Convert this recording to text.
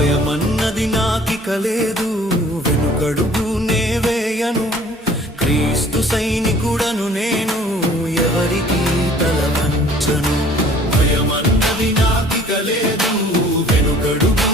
భయమన్నది నాకిక లేదు, వెనుకడుగు నే వేయను. క్రీస్తు సైనికుడను నేను, ఎవరికి తల వంచను. భయమన్నది నాకిక లేదు, వెనుకడుగు